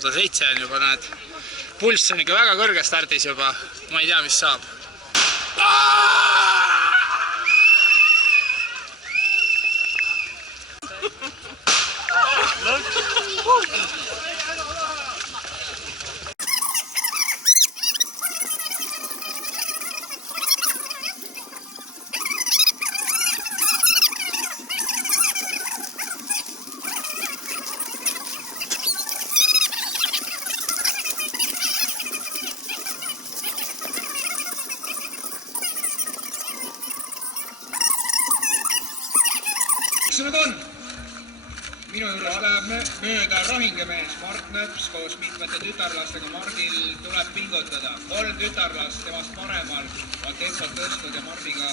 107 on juba, näed. Pulss on ikka väga kõrge stardis juba. Ma ei tea, mis saab. Mis nad on? Minu juures läheb mööda rohingemees Mart Nöps koos mitmete tütarlastega. Mardil tuleb pingutada. 3 tütarlast temast paremal on tempot tõstnud ja Mardiga